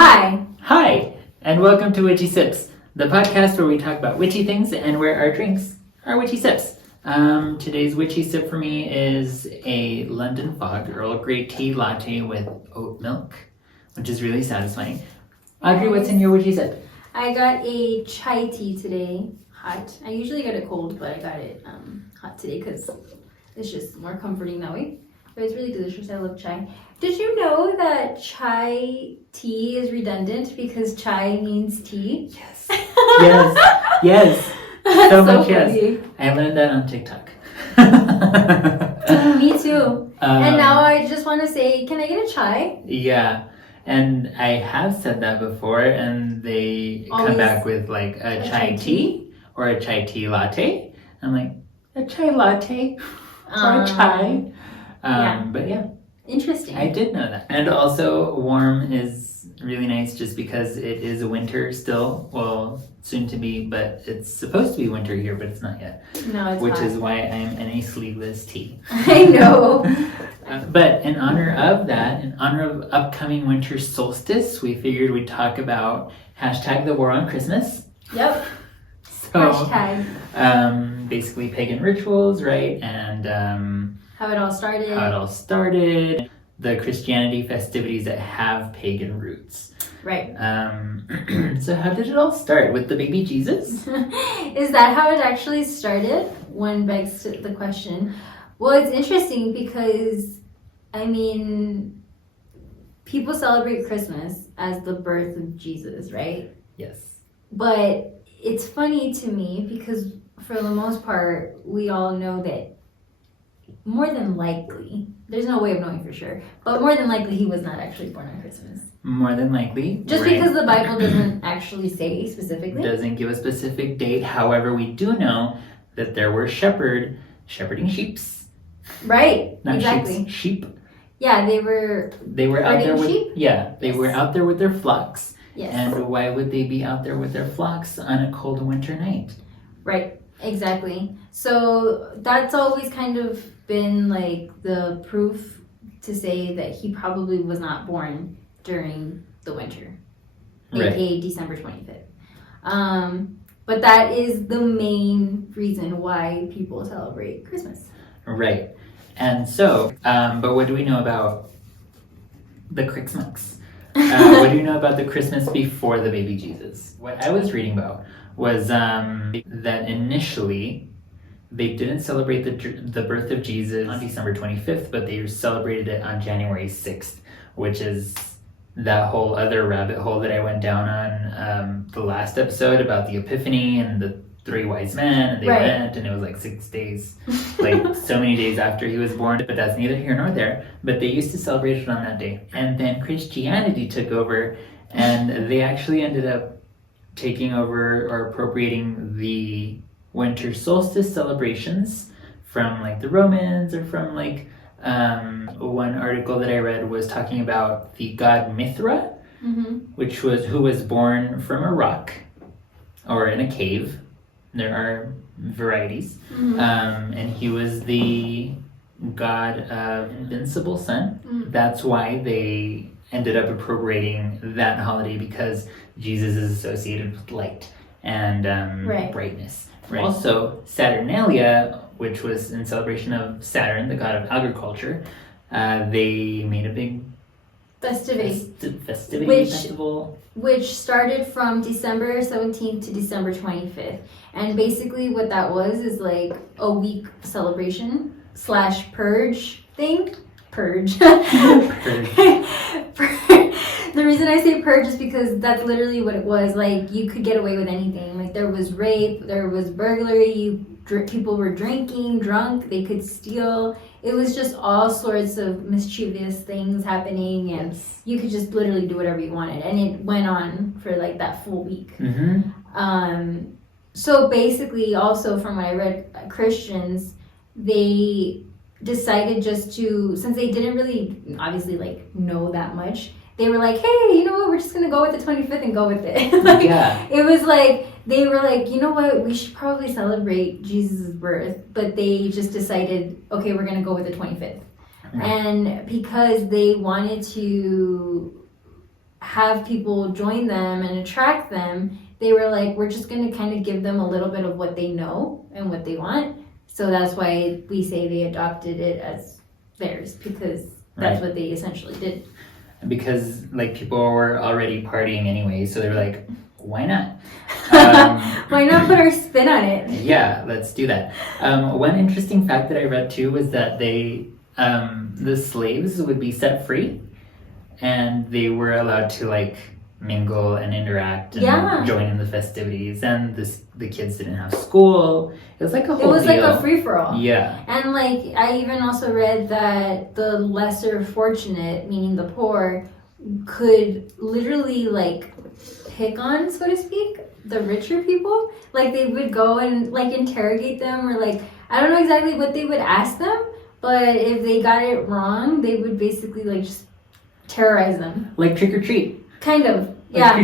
Hi, and welcome to Witchy Sips, the podcast where we talk about witchy things and where our drinks are witchy sips. Today's witchy sip for me is a London Fog Earl Grey tea latte with oat milk, which is really satisfying. Audrey, what's in your witchy sip? I got a chai tea today, hot. I usually get it cold, but I got it hot today because it's just more comforting that way. But it's really delicious. I love chai. Did you know that chai tea is redundant because chai means tea? Yes. Yes. So much funny. yes. I learned that on TikTok. Me too. And now I just want to say, can I get a chai? Yeah. And I have said that before, and they come back with like a chai tea or a chai tea latte. I'm like, a chai latte or a chai. But yeah. Interesting. I did know that. And also, warm is really nice just because it is winter still. Well, soon to be, but it's supposed to be winter here, but it's not yet. No, it's Which hot. is why I'm in a sleeveless tee. I know. But in honor of that, in honor of upcoming winter solstice, we figured we'd talk about #the war on Christmas. Yep. So, Hashtag. Basically pagan rituals, right? And How it all started, the Christianity festivities that have pagan roots. Right. So how did it all start? With the baby Jesus? Is that how it actually started? One begs the question. Well, it's interesting because, I mean, people celebrate Christmas as the birth of Jesus, right? Yes. But it's funny to me because for the most part, we all know that more than likely, there's no way of knowing for sure, but more than likely he was not actually born on Christmas. More than likely. Just right? because the Bible doesn't actually say specifically. Doesn't give a specific date. However, we do know that there were shepherding sheeps. Right, Not exactly. Sheep. Yeah, they were out there with sheep? they were out there with their flocks. Yes. And why would they be out there with their flocks on a cold winter night? Right, exactly. So that's always kind of been like the proof to say that he probably was not born during the winter, aka December 25th. But that is the main reason why people celebrate Christmas. Right. And so, but what do we know about the Christmas? What do you know about the Christmas before the baby Jesus? What I was reading about was that initially they didn't celebrate the birth of Jesus on December 25th, but they celebrated it on January 6th, which is that whole other rabbit hole that I went down on the last episode about the Epiphany and the 3 wise men, and they went, and it was like 6 days, like so many days after he was born, but that's neither here nor there. But they used to celebrate it on that day. And then Christianity took over, and they actually ended up taking over or appropriating the winter solstice celebrations from like the Romans, or from like one article that I read was talking about the god Mithra, who was born from a rock or in a cave. There are varieties. And he was the god of invincible sun. That's why they ended up appropriating that holiday, because Jesus is associated with light and brightness. Right. Also, Saturnalia, which was in celebration of Saturn, the god of agriculture, they made a big festival. Which started from December 17th to December 25th. And basically what that was is like a week celebration / purge thing. Purge. The reason I say purge is because that's literally what it was. Like, you could get away with anything. Like, there was rape, there was burglary, people were drinking, drunk, they could steal. It was just all sorts of mischievous things happening, and you could just literally do whatever you wanted. And it went on for like that full week. So basically, also from what I read, Christians, they decided just to, since they didn't really obviously like know that much, they were like, hey, you know what, we're just gonna go with the 25th and go with it. It was like, they were like, you know what, we should probably celebrate Jesus' birth, but they just decided, okay, we're gonna go with the 25th. And because they wanted to have people join them and attract them, they were like, we're just going to kind of give them a little bit of what they know and what they want. So that's why we say they adopted it as theirs, because that's what they essentially did. Because like people were already partying anyway, so they were like, why not? Why not put our spin on it? Yeah, let's do that. One interesting fact that I read too was that the slaves would be set free, and they were allowed to like mingle and interact and join in the festivities, and the kids didn't have school. It was like a whole It was deal. like a free-for-all. Yeah. And like I even also read that the lesser fortunate, meaning the poor, could literally like pick on, so to speak, the richer people. Like they would go and like interrogate them, or like I don't know exactly what they would ask them, but if they got it wrong, they would basically like just terrorize them. Like trick or treat. Kind of. Yeah.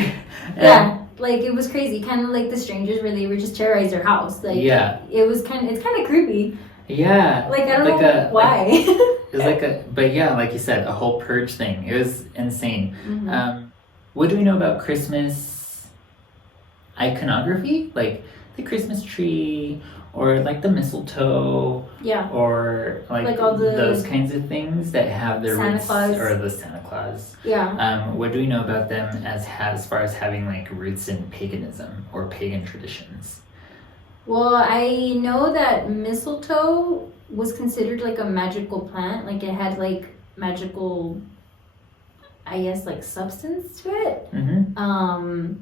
Yeah. Like it was crazy. Kind of like the strangers where they would just terrorize their house. Like it's kind of creepy. Yeah. Like I don't know why. It was but yeah, like you said, a whole purge thing. It was insane. Mm-hmm. What do we know about Christmas iconography? Like the Christmas tree, or like the mistletoe, or like all those kinds of things that have their roots, or the Santa Claus. Yeah. What do we know about them as far as having like roots in paganism or pagan traditions? Well, I know that mistletoe was considered like a magical plant. Like it had like magical, I guess, like substance to it. Mm-hmm.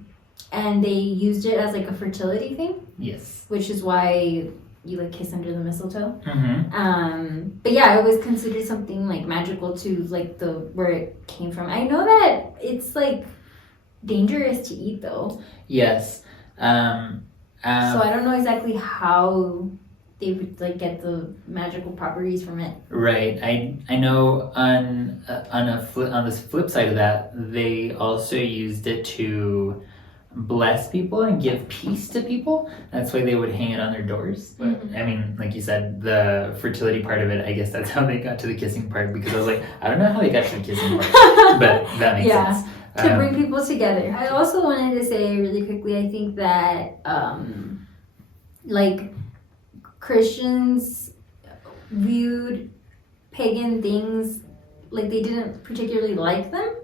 And they used it as like a fertility thing. Yes. Which is why you like kiss under the mistletoe. Mm-hmm. But yeah, it was considered something like magical to like where it came from. I know that it's like dangerous to eat though. Yes. So I don't know exactly how they would like get the magical properties from it. Right. I know on this flip side of that, they also used it to bless people and give peace to people. That's why they would hang it on their doors. But I mean, like you said, the fertility part of it, I guess that's how they got to the kissing part, because I was like, I don't know how they got to the kissing part, but that makes sense. To bring people together. I also wanted to say really quickly, I think that like Christians viewed pagan things like they didn't particularly like them,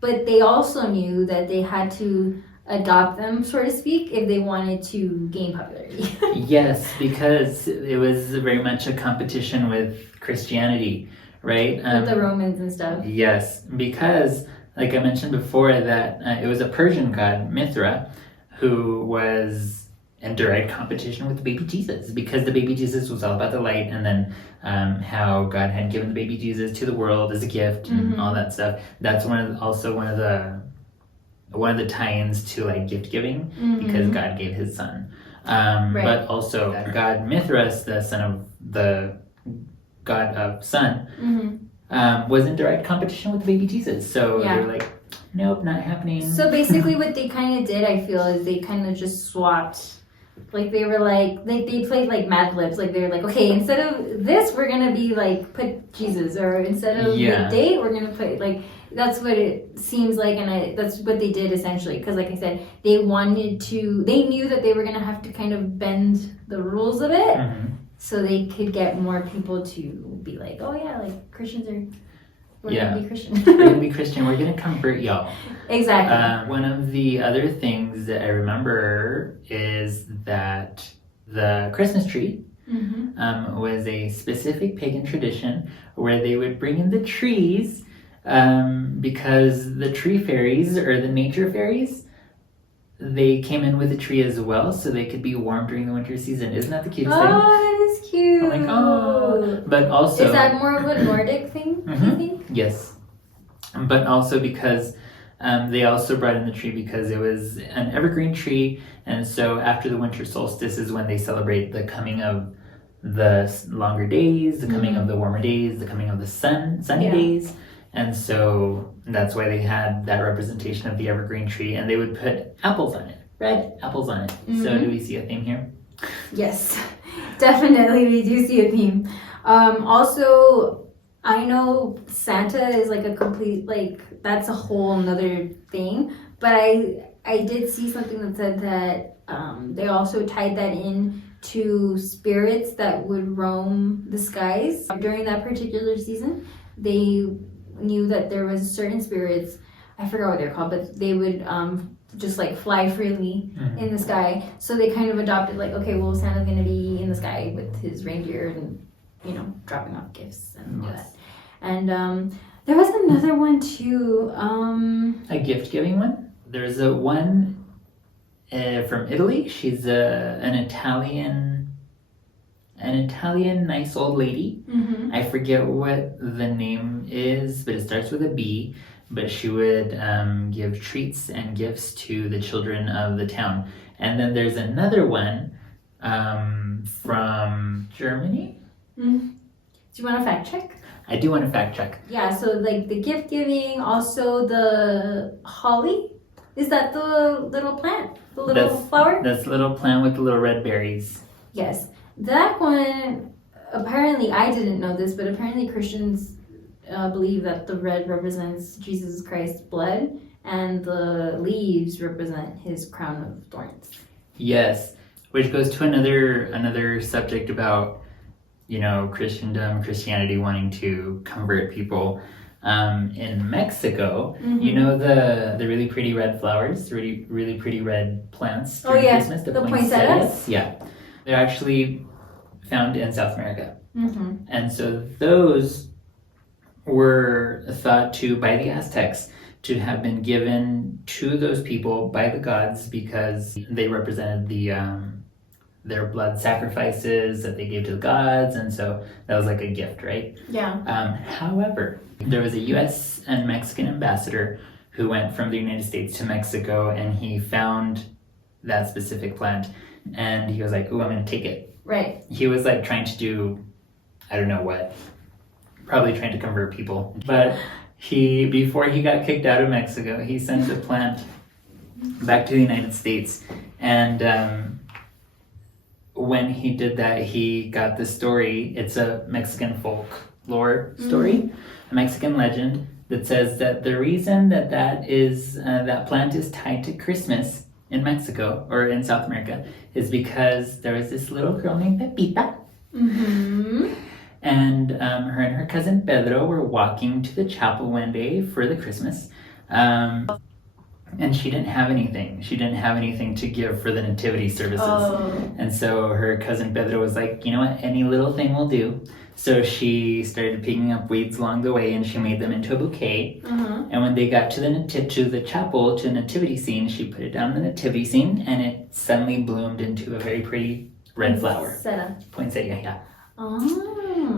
but they also knew that they had to adopt them, so to speak, if they wanted to gain popularity. Yes, because it was very much a competition with Christianity, right? With the Romans and stuff. Yes, because like I mentioned before, that it was a Persian god, Mithra, who was in direct competition with the baby Jesus, because the baby Jesus was all about the light, and then how God had given the baby Jesus to the world as a gift and all that stuff. That's one of the tie-ins to like gift giving, because God gave his son. But also God Mithras, the son of the god of sun, was in direct competition with the baby Jesus. So they were like, nope, not happening. So basically what they kind of did, I feel, is they kind of just swapped. Like they were like they played like Mad Libs. Like they were like, okay, instead of this, we're gonna be like put Jesus, or instead of the date, we're gonna put like. That's what it seems like, and that's what they did essentially. Because like I said, they knew that they were gonna have to kind of bend the rules of it, so they could get more people to be like, oh yeah, like Christians we're gonna be Christian. We're gonna be Christian. We're gonna convert y'all. Exactly. One of the other things that I remember is that the Christmas tree was a specific pagan tradition where they would bring in the trees, because the tree fairies, or the nature fairies, they came in with a tree as well, so they could be warm during the winter season. Isn't that the cutest thing? Oh, that is cute. I'm like, oh. But also, is that more of a Nordic thing, do you think? Yes. But also because they also brought in the tree because it was an evergreen tree, and so after the winter solstice is when they celebrate the coming of the longer days, the coming of the warmer days, the coming of the sunny days. And so that's why they had that representation of the evergreen tree, and they would put apples on it, red apples on it. So do we see a theme here? Yes, definitely we do see a theme. Also, I know Santa is like a complete, like, that's a whole nother thing. But I did see something that said that they also tied that in to spirits that would roam the skies during that particular season. They knew that there was certain spirits, I forgot what they're called, but they would just like fly freely in the sky. So they kind of adopted like, okay, well, Santa's gonna be in the sky with his reindeer and, you know, dropping off gifts and all that. And there was another one too. A gift giving one. There's a one from Italy. She's an Italian nice old lady. I forget what the name is, but it starts with a B. But she would give treats and gifts to the children of the town. And then there's another one from Germany. Do you want to fact check? I do want to fact check. Yeah, so like the gift giving, also the holly. Is that the little plant? The little flower? That's the little plant with the little red berries. Yes. That one, apparently, I didn't know this, but apparently Christians believe that the red represents Jesus Christ's blood and the leaves represent his crown of thorns. Yes, which goes to another subject about, you know, Christianity wanting to convert people. In Mexico, you know the really pretty red flowers, really pretty red plants during Christmas, the poinsettias. Yeah, they're actually found in South America, and so those were thought to by the Aztecs to have been given to those people by the gods because they represented their blood sacrifices that they gave to the gods, and so that was like a gift, right? Yeah. However, there was a U.S. and Mexican ambassador who went from the United States to Mexico, and he found that specific plant, and he was like, "Ooh, I'm going to take it." Right. He was like trying to do, I don't know what, probably trying to convert people, but before he got kicked out of Mexico, he sent the plant back to the United States, and when he did that, he got the story. It's a Mexican folklore story, a Mexican legend that says that the reason that that plant is tied to Christmas in Mexico or in South America is because there was this little girl named Pepita, and her and her cousin Pedro were walking to the chapel one day for the Christmas. And she didn't have anything. She didn't have anything to give for the nativity services. And so her cousin Pedro was like, you know what, any little thing will do. So she started picking up weeds along the way and she made them into a bouquet. And when they got to the chapel, to the nativity scene, she put it down the nativity scene and it suddenly bloomed into a very pretty red flower. Poinsettia, yeah.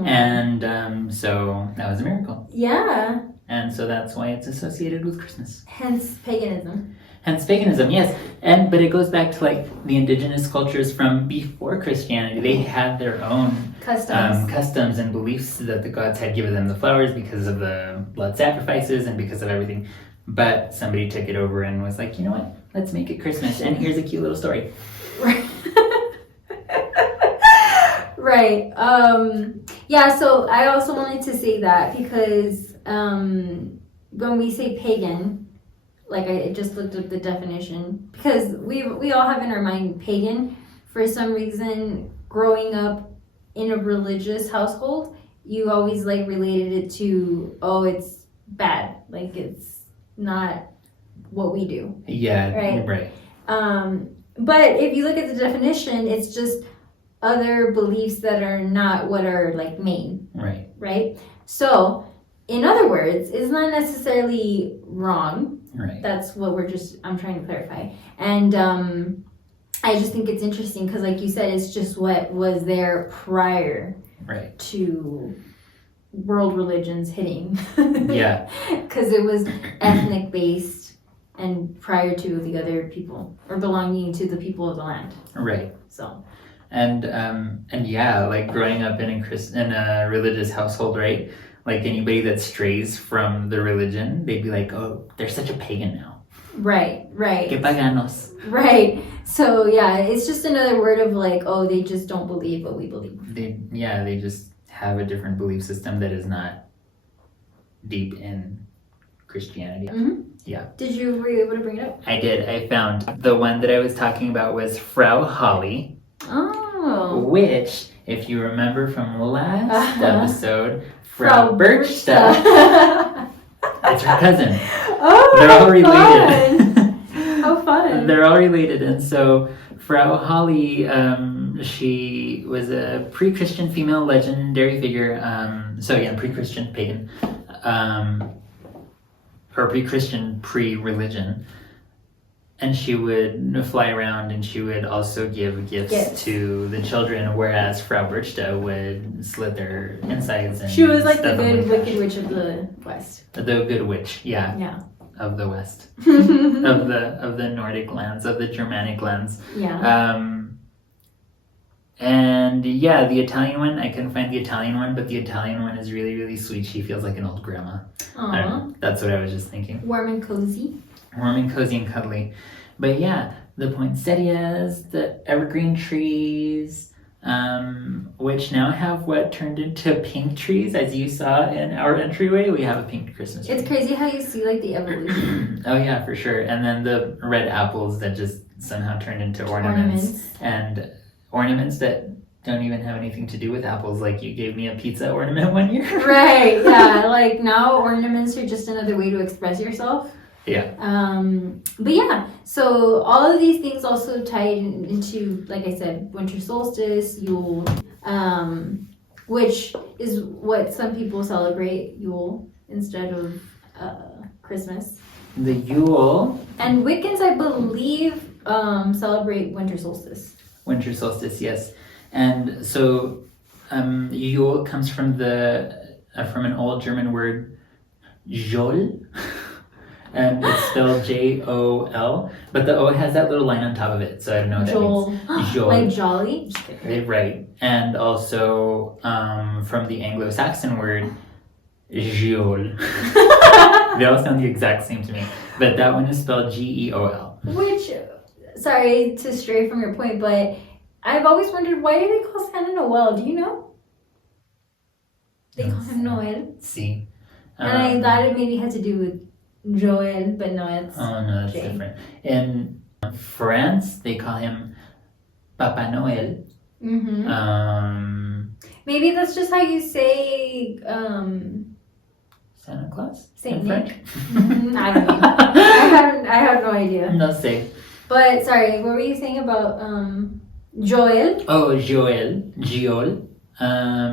And so that was a miracle. Yeah. And so that's why it's associated with Christmas. Hence paganism. Yes. But it goes back to like the indigenous cultures from before Christianity. They had their own customs and beliefs that the gods had given them the flowers because of the blood sacrifices and because of everything. But somebody took it over and was like, you know what? Let's make it Christmas. And here's a cute little story. Right. Right. Yeah, so I also wanted to say that because when we say pagan, like I just looked up the definition, because we all have in our mind pagan. For some reason, growing up in a religious household, you always like related it to, oh, it's bad. Like it's not what we do. Yeah, right. But if you look at the definition, it's just other beliefs that are not what are like main. Right? So, in other words, it's not necessarily wrong. Right. That's what I'm trying to clarify. And I just think it's interesting because, like you said, it's just what was there prior to world religions hitting. Yeah. Because it was ethnic based and prior to the other people or belonging to the people of the land. Right. So. And yeah, like growing up in a religious household, right? Like anybody that strays from the religion, they'd be like, oh, they're such a pagan now. Right. Que paganos. Right. So yeah, it's just another word of like, oh, they just don't believe what we believe. They just have a different belief system that is not deep in Christianity. Were you able to bring it up? I did. I found the one that I was talking about was Frau Holly, which, if you remember from last episode, Frau Birchta. It's her cousin. Oh, they're all related. How fun! They're all related, and so Frau Holly, she was a pre-Christian female legendary figure. Pre-Christian pagan, or pre-Christian pre-religion, and she would fly around, and she would also give gifts to the children, whereas Frau Birchta would slit their insides. And she was like the good wicked witch of the West. The good witch, yeah. Of the West, of the Nordic lands, of the Germanic lands. Yeah. And yeah, the Italian one, I couldn't find the Italian one, but the Italian one is really, really sweet. She feels like an old grandma. That's what I was just thinking. Warm and cozy. Warm and cozy and cuddly. But yeah, the poinsettias, the evergreen trees, which now have what turned into pink trees, as you saw in our entryway. We have a pink Christmas tree. It's crazy how you see like the evolution. Oh yeah, for sure. And then the red apples that just somehow turned into ornaments. And ornaments that don't even have anything to do with apples. Like you gave me a pizza ornament one year. Right, yeah. Like now ornaments are just another way to express yourself. Yeah. But yeah, so all of these things also tied into, like I said, winter solstice, Yule, which is what some people celebrate, Yule, instead of Christmas. The Yule. And Wiccans, I believe, celebrate winter solstice. Winter solstice, yes. And so Yule comes from an old German word, Jol. And it's spelled Jol, but the O has that little line on top of it, so I don't know what that means. Jol. Like jolly? Right. And also from the Anglo-Saxon word, Geol. They all sound the exact same to me, but that one is spelled Geol. Which, sorry to stray from your point, but I've always wondered, why do they call Santa Noel? Do you know? They call him Noel. See. And I thought it maybe had to do with Joel, but no, it's that's Jay. different. In France, they call him Papa Noel. Mm-hmm. Maybe that's just how you say Santa Claus? Saint in Nick. French? I don't know. I have no idea. No sé. But sorry, what were you saying about Joel? Oh, Joel.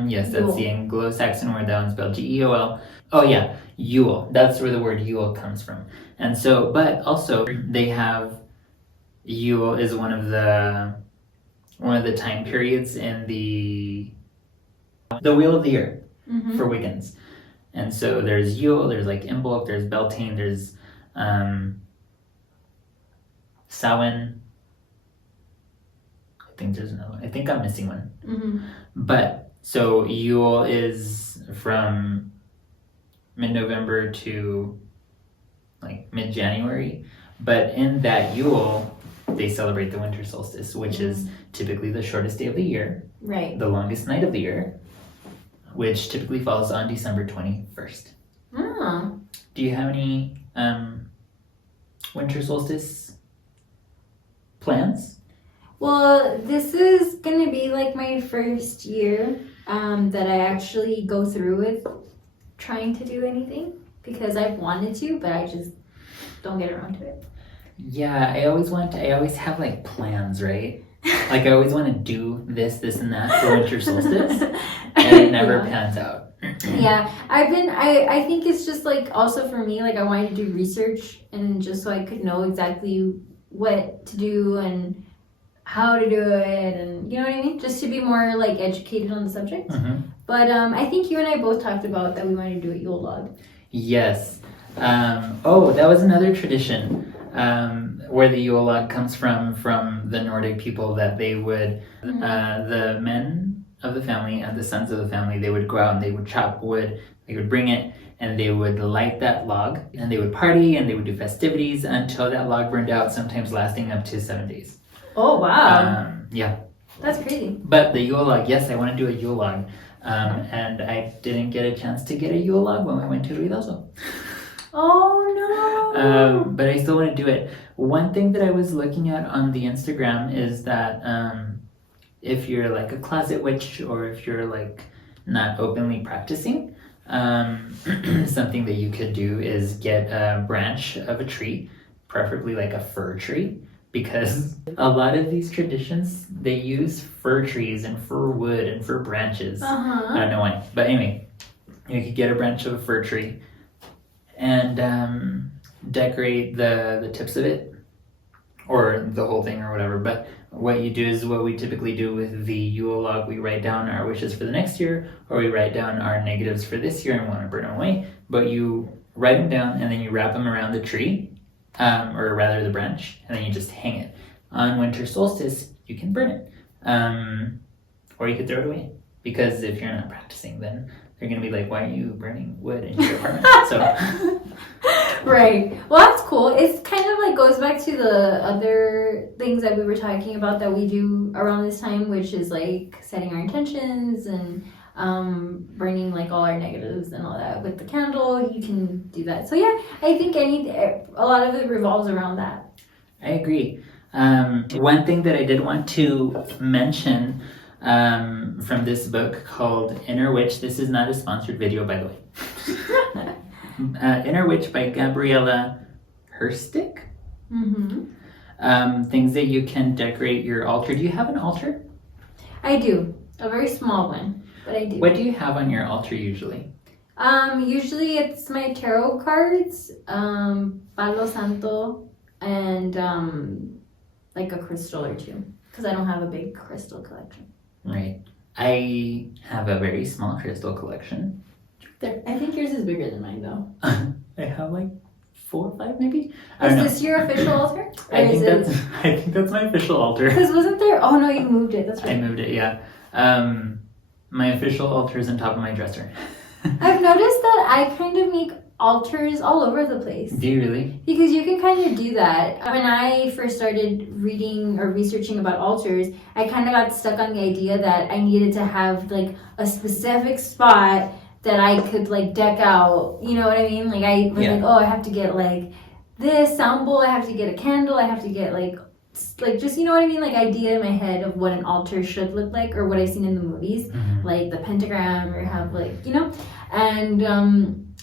Yes, that's Yule. the Anglo-Saxon word. That one's spelled Geol. Oh yeah, Yule. That's where the word Yule comes from. And so, but also they have Yule is one of the time periods in the wheel of the year for Wiccans. And so there's Yule, there's like Imbolc, there's Beltane, there's Samhain. I think there's another one. I think I'm missing one. Mm-hmm. But so Yule is from mid-November to like mid-January. But in that Yule, they celebrate the winter solstice, which is typically the shortest day of the year. Right. The longest night of the year, which typically falls on December 21st. Oh. Do you have any winter solstice plans? Well, this is going to be like my first year that I actually go through with trying to do anything, because I've wanted to, but I just don't get around to it. Yeah, I always have like plans, right? Like I always want to do this and that for winter solstice, and it never pans out. Yeah, I think it's just like also for me, like I wanted to do research and just so I could know exactly what to do and how to do it, and you know what I mean? Just to be more like educated on the subject. Mm-hmm. But I think you and I both talked about that we wanted to do a Yule log. Yes. That was another tradition where the Yule log comes from the Nordic people, that they would, the men of the family and the sons of the family, they would go out and they would chop wood, they would bring it, and they would light that log, and they would party, and they would do festivities until that log burned out, sometimes lasting up to 7 days. Oh, wow. Yeah. That's crazy. But the Yule log, yes, I want to do a Yule log. And I didn't get a chance to get a yule log when we went to Ruidoso. Oh no! But I still want to do it. One thing that I was looking at on the Instagram is that if you're like a closet witch, or if you're like not openly practicing, something that you could do is get a branch of a tree, preferably like a fir tree, because a lot of these traditions, they use fir trees and fir wood and fir branches. I don't know why, but anyway, you could get a branch of a fir tree and decorate the tips of it, or the whole thing, or whatever. But what you do is what we typically do with the Yule log. We write down our wishes for the next year, or we write down our negatives for this year and want to burn them away. But you write them down and then you wrap them around the tree, or rather the branch, and then you just hang it. On winter solstice, you can burn it, or you could throw it away. Because if you're not practicing, then they're gonna be like, "Why are you burning wood in your apartment?" So. Right. Well, that's cool. It's kind of like goes back to the other things that we were talking about that we do around this time, which is like setting our intentions and burning like all our negatives and all that with the candle. You can do that. So yeah, I think a lot of it revolves around that. I agree. One thing that I did want to mention from this book called Inner Witch. This is not a sponsored video, by the way. Inner Witch by Gabriella Herstick. Things that you can decorate your altar. Do you have an altar? I do. A very small one, but I do. What do you have on your altar usually? Usually it's my tarot cards, Palo Santo, and like a crystal or two, because I don't have a big crystal collection. Right. I have a very small crystal collection. There. I think yours is bigger than mine, though. I have like 4 or 5, maybe. Is this your official altar? I think that's my official altar. Because wasn't there? Oh no, you moved it. That's right. I moved it. Yeah. My official altar is on top of my dresser. I've noticed that I kind of make altars all over the place. Do you really? Because you can kind of do that. When I first started reading or researching about altars, I kind of got stuck on the idea that I needed to have like a specific spot that I could like deck out, you know what I mean? Like I was like, oh, I have to get like this sound bowl, I have to get a candle, I have to get like just, you know what I mean? Like idea in my head of what an altar should look like, or what I've seen in the movies, like the pentagram, or have like, you know? And,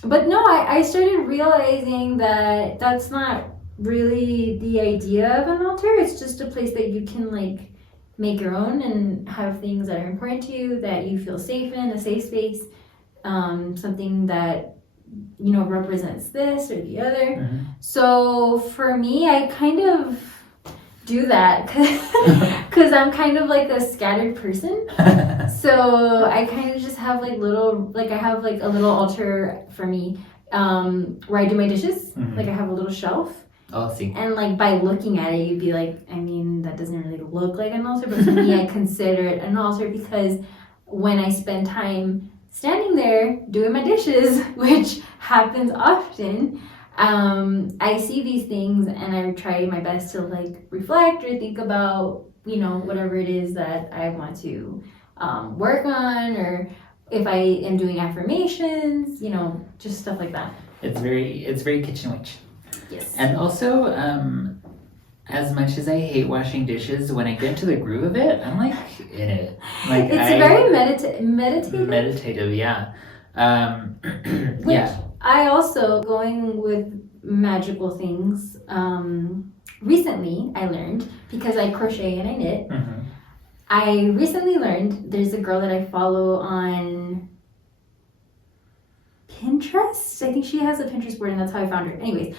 but no, I started realizing that that's not really the idea of an altar. It's just a place that you can like make your own and have things that are important to you, that you feel safe in, a safe space. Something that, you know, represents this or the other. So for me, I kind of do that because I'm kind of like a scattered person. So I kind of just have like I have like a little altar for me where I do my dishes. Like I have a little shelf. Oh, see. And like by looking at it, you'd be like, I mean, that doesn't really look like an altar, but for me, I consider it an altar because when I spend time standing there doing my dishes, which happens often, I see these things and I try my best to like reflect or think about, you know, whatever it is that I want to work on, or if I am doing affirmations, you know, just stuff like that. It's very kitchen witch. Yes. And also, as much as I hate washing dishes, when I get into the groove of it, I'm like in it. Like it's very meditative. Meditative, yeah. Which I also, going with magical things, recently I learned, because I crochet and I knit, I recently learned there's a girl that I follow on Pinterest. I think she has a Pinterest board and that's how I found her. Anyways,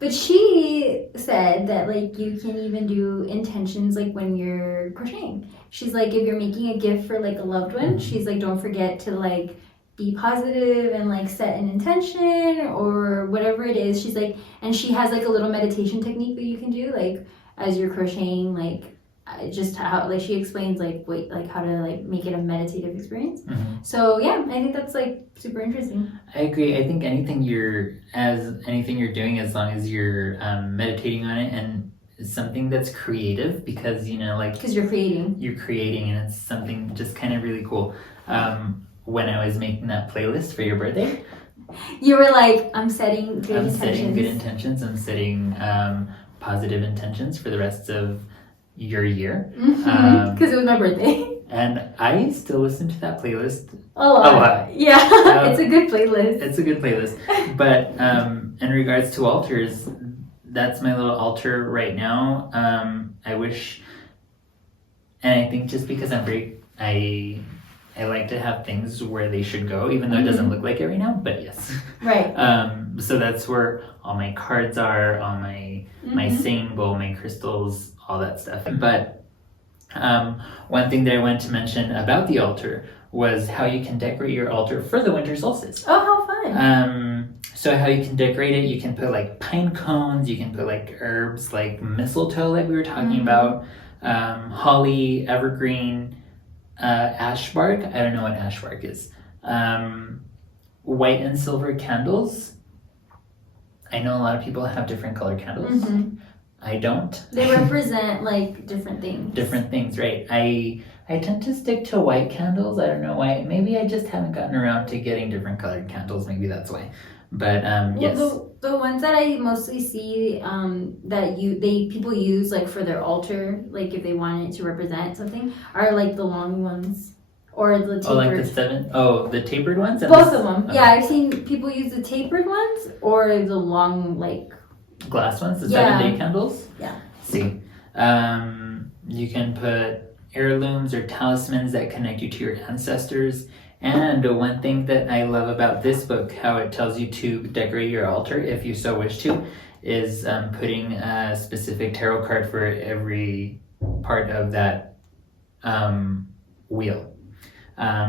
but she said that like you can even do intentions like when you're crocheting. She's like, if you're making a gift for like a loved one, she's like, don't forget to like be positive and like set an intention or whatever it is. She's like, and she has like a little meditation technique that you can do like as you're crocheting, like just how like she explains like how to like make it a meditative experience. So yeah, I think that's like super interesting. I agree. I think anything you're doing, as long as you're meditating on it and is something that's creative because, you know, like Because you're creating. you're creating and it's something just kind of really cool. When I was making that playlist for your birthday, You were like, I'm setting good I'm intentions. setting good intentions. I'm setting positive intentions for the rest of your year. Because it was my birthday. And I still listen to that playlist. A lot. Yeah, it's a good playlist. It's a good playlist. But in regards to altars, that's my little altar right now. I wish, and I think just because I like to have things where they should go, even though it doesn't look like it right now, but yes. Right. So that's where all my cards are, all my singing bowl, my crystals, all that stuff. But one thing that I wanted to mention about the altar was how you can decorate your altar for the winter solstice. Oh, how fun. So how you can decorate it, you can put like pine cones, you can put like herbs like mistletoe like we were talking about, holly, evergreen, ash bark. I don't know what ash bark is. White and silver candles. I know a lot of people have different colored candles. I don't. They represent like different things. Different things, right? I tend to stick to white candles. I don't know why. Maybe I just haven't gotten around to getting different colored candles. Maybe that's why. But yes. The ones that I mostly see that people use like for their altar, like if they want it to represent something, are like the long ones or the tapered. Oh, like the seven? Oh, the tapered ones? Both of them. Okay. Yeah, I've seen people use the tapered ones or the long like glass ones, the 7-day candles. Yeah. See, you can put heirlooms or talismans that connect you to your ancestors. And one thing that I love about this book, how it tells you to decorate your altar, if you so wish to, is putting a specific tarot card for every part of that wheel.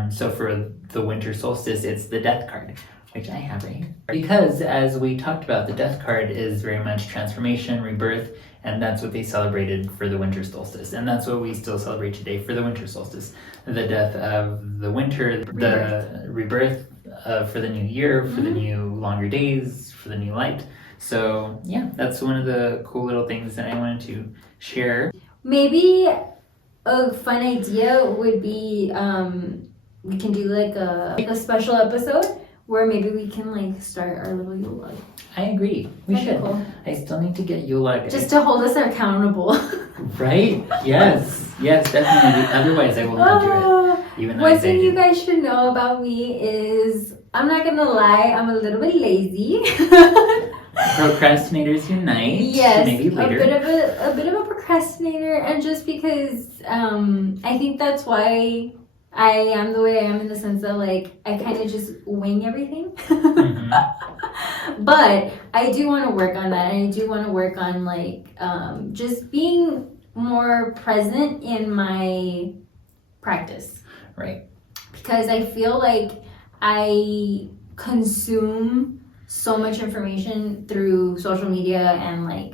So for the winter solstice, it's the death card, which I have right here. Because as we talked about, the death card is very much transformation, rebirth, and that's what they celebrated for the winter solstice. And that's what we still celebrate today for the winter solstice. The death of the winter, the rebirth for the new year, for the new longer days, for the new light. So yeah, that's one of the cool little things that I wanted to share. Maybe a fun idea would be we can do like a special episode where maybe we can like start our little yule. I agree. We should. Cool. I still need to get yule. Just to hold us accountable. Right? Yes. Yes, definitely. Otherwise, I will not do it. Even though one thing you guys should know about me is, I'm not gonna lie, I'm a little bit lazy. Procrastinators unite. Yes, maybe later. a bit of a procrastinator, and just because I think that's why I am the way I am, in the sense that like I kind of just wing everything. But I do want to work on that, and I do want to work on like just being more present in my practice. Right. Because I feel like I consume so much information through social media and like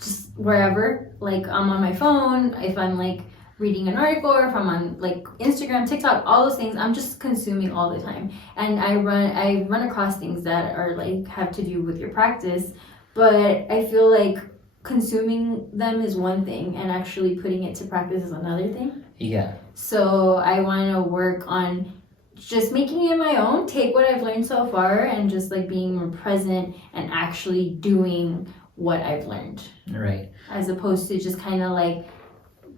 just wherever. Like I'm on my phone, if I'm like reading an article, or if I'm on like Instagram, TikTok, all those things, I'm just consuming all the time. And I run across things that are like have to do with your practice, but I feel like consuming them is one thing and actually putting it to practice is another thing. Yeah. So I want to work on just making it my own, take what I've learned so far and just like being more present and actually doing what I've learned. Right. As opposed to just kind of like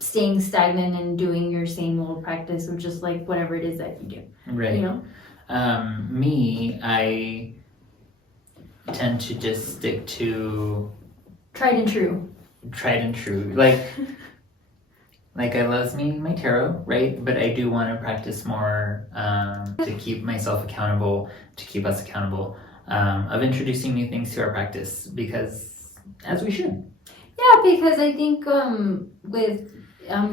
staying stagnant and doing your same old practice of just like whatever it is that you do. Right. You know? Me, I tend to just stick to tried and true. Like I love my tarot, right? But I do want to practice more to keep myself accountable, to keep us accountable, of introducing new things to our practice, because as we should. Yeah, because I think with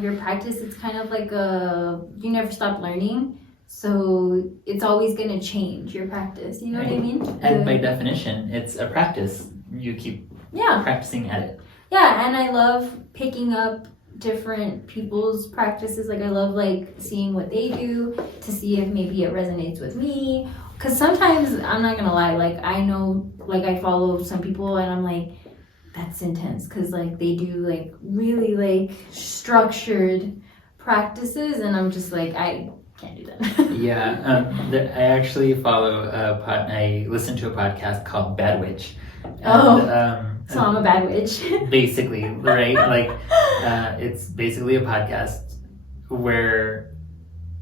your practice, it's kind of like you never stop learning. So it's always going to change your practice. You know what I mean? And by definition, it's a practice. You keep practicing at it. Yeah, and I love picking up different people's practices. Like I love like seeing what they do to see if maybe it resonates with me. Because sometimes, I'm not going to lie, like I know, like I follow some people and I'm like, that's intense because like they do like really like structured practices, and I'm just like I can't do that. Yeah, I actually I listen to a podcast called Bad Witch. And, So I'm a bad witch. basically, right? Like, it's basically a podcast where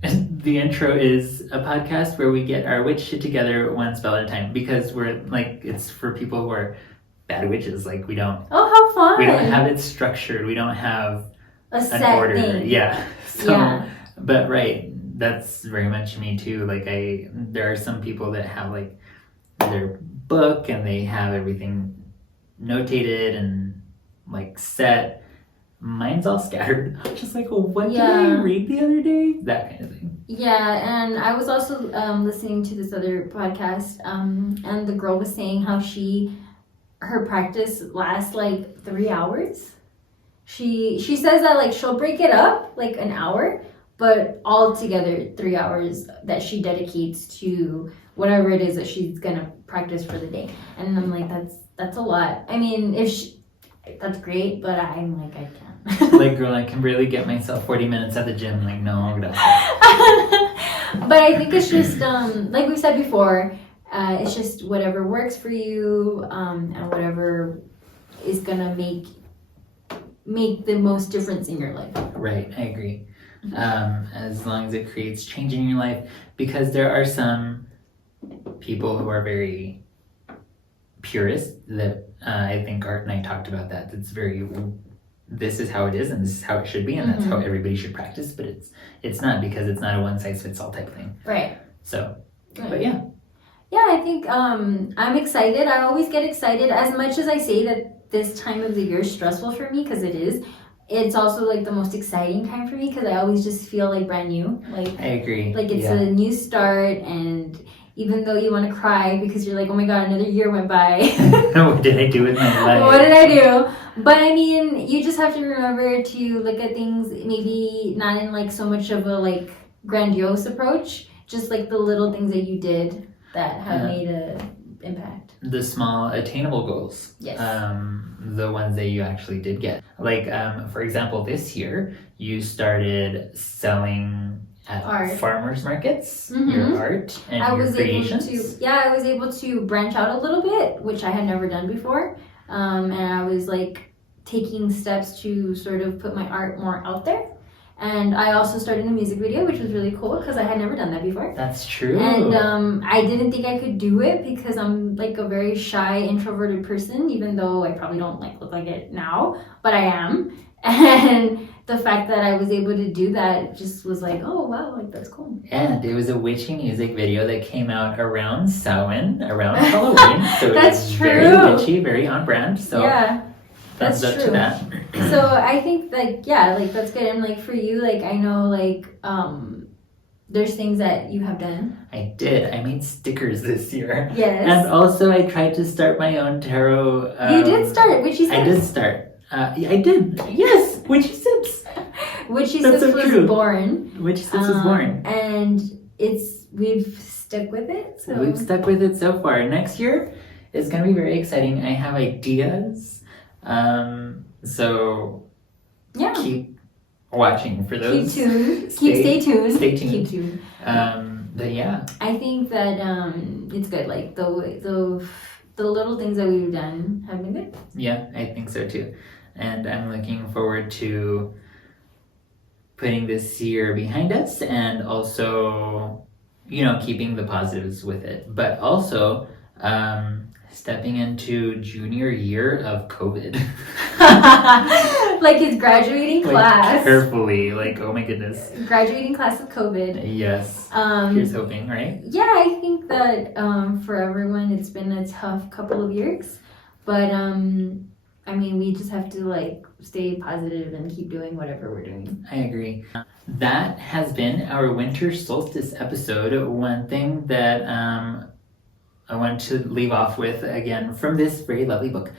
the intro is a podcast where we get our witch shit together one spell at a time, because we're like, it's for people who are bad witches. Like, we don't How fun! we don't have it structured. We don't have a an set order. thing. Yeah. So, Yeah. but right, that's very much me too. Like, there are some people that have like their book and they have everything notated and like set. Mine's all scattered. I'm just like, well, what did I read the other day? That kind of thing. Yeah, and I was also listening to this other podcast, and the girl was saying how her practice lasts like 3 hours. She says that like she'll break it up like an hour, but all together 3 hours that she dedicates to whatever it is that she's gonna practice for the day. And I'm like, that's a lot. I mean, that's great, but I'm like, I can't. Like, girl, I can barely get myself 40 minutes at the gym. Like, no, gracias. But I think it's just like we said before, it's just whatever works for you, and whatever is gonna make the most difference in your life. Right, I agree. As long as it creates change in your life, because there are some people who are very purist that I think Art and I talked about that. It's very, this is how it is and this is how it should be and that's how everybody should practice, but it's not, because it's not a one size fits all type thing. Right. So, but yeah. Yeah, I think I'm excited. I always get excited. As much as I say that this time of the year is stressful for me, because it is, it's also like the most exciting time for me because I always just feel like brand new. Like, I agree. Like it's a new start, and even though you want to cry because you're like, oh my god, another year went by. What did I do with my life? What did I do? But I mean, you just have to remember to look at things maybe not in like so much of a like grandiose approach, just like the little things that you did that have made an impact. The small attainable goals. Yes. The ones that you actually did get. Like, for example, this year you started selling at farmers markets, your art and your creations. I was able to branch out a little bit, which I had never done before. And I was like taking steps to sort of put my art more out there. And I also started a music video, which was really cool because I had never done that before. That's true. And I didn't think I could do it because I'm like a very shy, introverted person, even though I probably don't like look like it now, but I am. And the fact that I was able to do that just was like, oh wow, like that's cool. And it was a witchy music video that came out around Samhain, around Halloween. So that's true. Very witchy, very on brand. So yeah. That's up to that. So I think like, yeah, like that's good. And like for you, like I know like there's things that you have done. I did. I made stickers this year. Yes. And also I tried to start my own tarot. You did start witchy sips. I did start. Yeah, I did. Yes, witchy sips. Witchy sips was born. Witchy sips was born. And we've stuck with it. So. We've stuck with it so far. Next year is going to be very exciting. I have ideas. So yeah, keep watching for those. Keep tuned. Stay tuned. Stay tuned. Keep tuned. But yeah, I think that it's good. Like the little things that we've done have been good. Yeah, I think so too. And I'm looking forward to putting this year behind us and also, keeping the positives with it. But also, stepping into junior year of COVID. Like his graduating class. Carefully, like, oh my goodness. Graduating class of COVID. Yes. Here's hoping, right? Yeah, I think that for everyone it's been a tough couple of years. But I mean, we just have to like stay positive and keep doing whatever we're doing. I agree. That has been our winter solstice episode. One thing that I want to leave off with, again, from this very lovely book.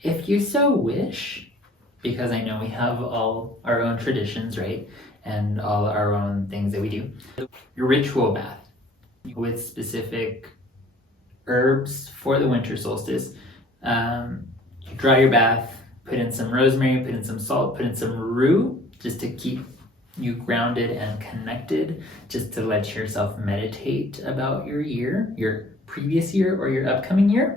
If you so wish, because I know we have all our own traditions, right? And all our own things that we do. Your ritual bath with specific herbs for the winter solstice. You draw your bath, put in some rosemary, put in some salt, put in some rue, just to keep you grounded and connected, just to let yourself meditate about your year, your previous year or your upcoming year.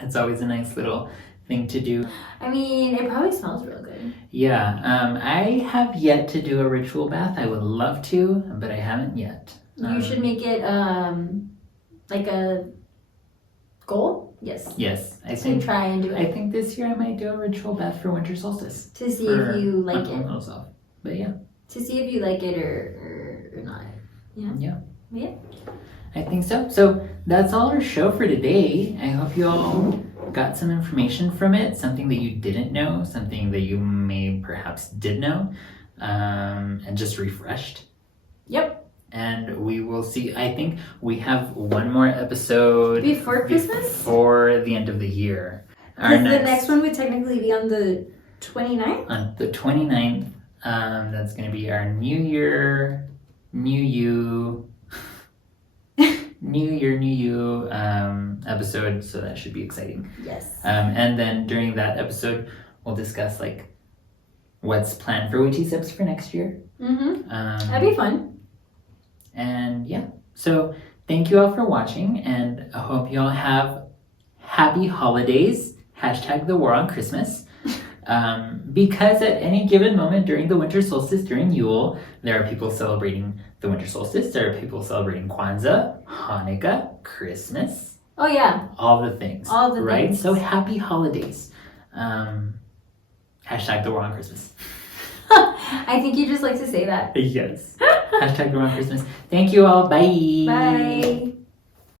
It's always a nice little thing to do. I mean, it probably smells real good. Yeah, I have yet to do a ritual bath. I would love to, but I haven't yet. You should make it like a goal. Yes. Yes, I You think. try and do it I think this year I might do a ritual bath for winter solstice. to see if you like it. Myself. But yeah. To see if you like it or not. Yeah. Yeah. I think so. So that's all our show for today. I hope you all got some information from it, something that you didn't know, something that you may perhaps did know, and just refreshed. Yep. And we will see. I think we have one more episode Before Christmas? Before the end of the year. Because the next one would technically be on the 29th? On the 29th. That's going to be our New Year, New You, New Year, New You episode. So that should be exciting. Yes. And then during that episode, we'll discuss like what's planned for witchysips for next year. Mm-hmm. That'd be fun. And yeah, so thank you all for watching, and I hope you all have happy holidays. # the war on Christmas. Because at any given moment during the winter solstice, during Yule, there are people celebrating the winter solstice. There are people celebrating Kwanzaa, Hanukkah, Christmas. Oh yeah. All the things. All the right? things. So happy holidays. # the war on Christmas. I think you just like to say that. Yes. # the war on Christmas. Thank you all. Bye. Bye.